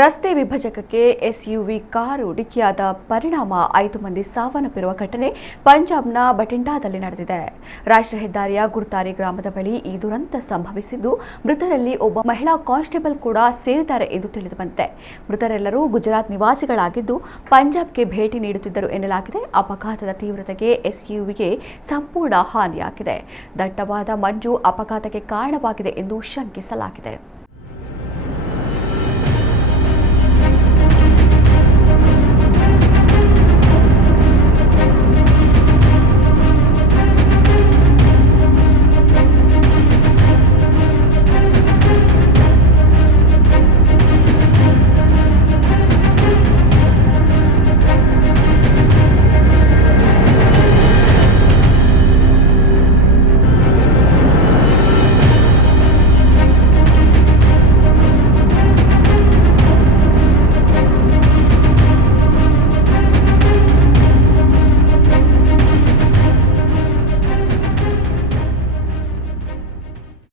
ರಸ್ತೆ ವಿಭಜಕಕ್ಕೆ SUV car ಡಿಕ್ಕಿಯಾದ ಪರಿಣಾಮ 5 ಮಂದಿ ಸಾವನ್ನಪ್ಪಿರುವ ಘಟನೆ ಪಂಜಾಬ್ನ ಬಟಿಂಡಾದಲ್ಲಿ ನಡೆದಿದೆ. ರಾಷ್ಟ್ರೀಯ ಹೆದ್ದಾರಿಯ ಗುರ್ತಾರಿ ಗ್ರಾಮದ ಬಳಿ ಈ ದುರಂತ ಸಂಭವಿಸಿದ್ದು, ಮೃತರಲ್ಲಿ ಒಬ್ಬ ಮಹಿಳಾ ಕಾನ್ಸ್ಟೇಬಲ್ ಕೂಡ ಸೇರಿದ್ದಾರೆ ಎಂದು ತಿಳಿದುಬಂದಿದೆ. ಮೃತರೆಲ್ಲರೂ ಗುಜರಾತ್ ನಿವಾಸಿಗಳಾಗಿದ್ದು, ಪಂಜಾಬ್ಗೆ ಭೇಟಿ ನೀಡುತ್ತಿದ್ದರು ಎನ್ನಲಾಗಿದೆ. ಅಪಘಾತದ ತೀವ್ರತೆಗೆ ಎಸ್ಯುವಿಗೆ ಸಂಪೂರ್ಣ ಹಾನಿಯಾಗಿದೆ. ದಟ್ಟವಾದ ಮಂಜು ಅಪಘಾತಕ್ಕೆ ಕಾರಣವಾಗಿದೆ ಎಂದು ಶಂಕಿಸಲಾಗಿದೆ.